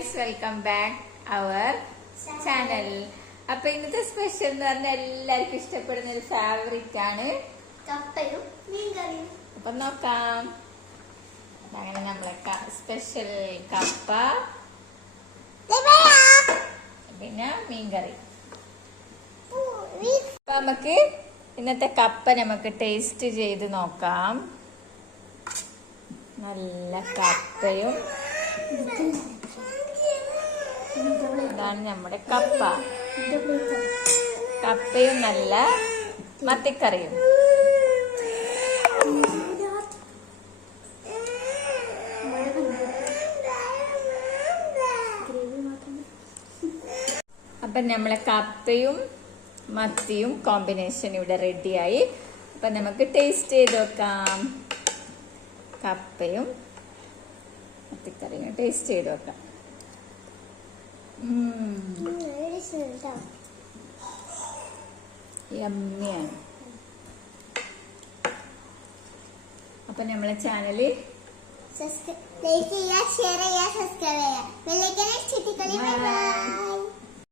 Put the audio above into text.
Guys, welcome back our channel. അപ്പൊ ഇന്നത്തെ special എന്ന് പറഞ്ഞാൽ എല്ലാവർക്കും ഇഷ്ടപ്പെടുന്ന ഒരു ഫേവറേറ്റ് ആണ് കപ്പയും മീൻകറിയും. അപ്പൊ നോക്കാം. അങ്ങനെ നമ്മളെ സ്പെഷ്യൽ കപ്പ പിന്നെ മീൻകറി. അപ്പൊ നമുക്ക് ഇന്നത്തെ കപ്പ നമുക്ക് ടേസ്റ്റ് ചെയ്ത് നോക്കാം. നല്ല കപ്പയും ഇതാണ് നമ്മുടെ കപ്പ. കപ്പയും നല്ല മത്തിക്കറിയും. അപ്പൊ നമ്മളെ കപ്പയും മത്തിയും കോമ്പിനേഷൻ ഇവിടെ റെഡിയായി. അപ്പൊ നമുക്ക് ടേസ്റ്റ് ചെയ്ത് നോക്കാം. കപ്പയും മത്തിക്കറിയും ടേസ്റ്റ് ചെയ്ത് നോക്കാം. യമ്മിയാണ്. അപ്പൊ നമ്മളെ ചാനല് ലൈക്ക് ചെയ്യുക, ഷെയർ ചെയ്യുക, സബ്സ്ക്രൈബ് ചെയ്യുക. ബെൽ ഐക്കൺ ക്ലിക്ക് ചെയ്യുക. Bye bye.